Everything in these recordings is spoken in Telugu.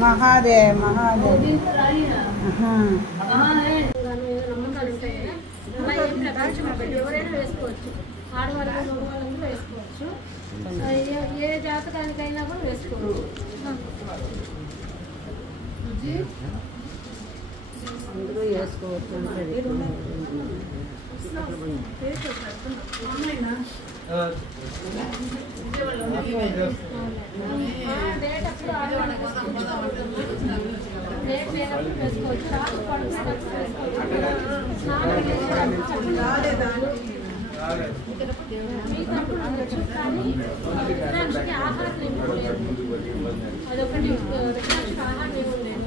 महादेव महादेव నమ్మకాలు ఉంటాయి కదా అలా ఏం లేదు ఎవరైనా వేసుకోవచ్చు ఆడవాళ్ళు మగవాళ్ళందరూ వేసుకోవచ్చు ఏ జాతకానికైనా కూడా వేసుకోవచ్చు అందరూ వేసుకోవచ్చు డేట్ అప్పుడు ఆడవాళ్ళకి డేట్ లేనప్పుడు వేసుకోవచ్చు రాత్రి పడుకునేటప్పుడు మీకప్పుడు ఉండొచ్చు కానీ రుద్రాక్షకి ఆహారం ఏమి లేదు అదొకటి రుద్రాక్షకి ఆహారం ఏమి లేదు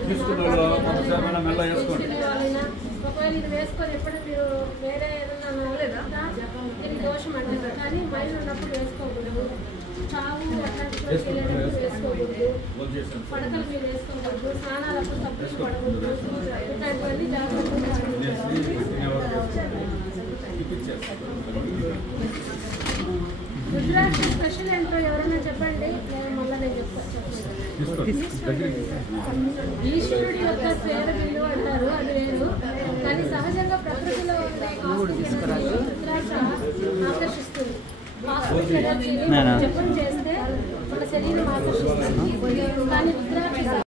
ఒకవేళ ఇది వేసుకొని ఎప్పుడు మీరు వేరే ఏదన్నా దీనికి దోషం అంటారు కానీ మైలు ఉన్నప్పుడు వేసుకోకూడదు చావు అట్లాంటి వెళ్ళేటప్పుడు వేసుకోకూడదు పడకలు మీరు వేసుకోకూడదు స్నానాలప్పుడు తప్పులు పడకూడదు ఇట్లాంటివన్నీ జాగ్రత్తగా రుద్రాక్ష స్పెషల్ ఏంటో ఎవరైనా చెప్పండి మళ్ళీ నేను చెప్తాను ఈశ్వరుడి యొక్క పేర విలువ అంటారు అది వేరు కానీ సహజంగా ప్రకృతిలో రుద్రాక్ష ఆకర్షిస్తుంది జపం చేస్తే మన శరీరం ఆకర్షిస్తుంది కానీ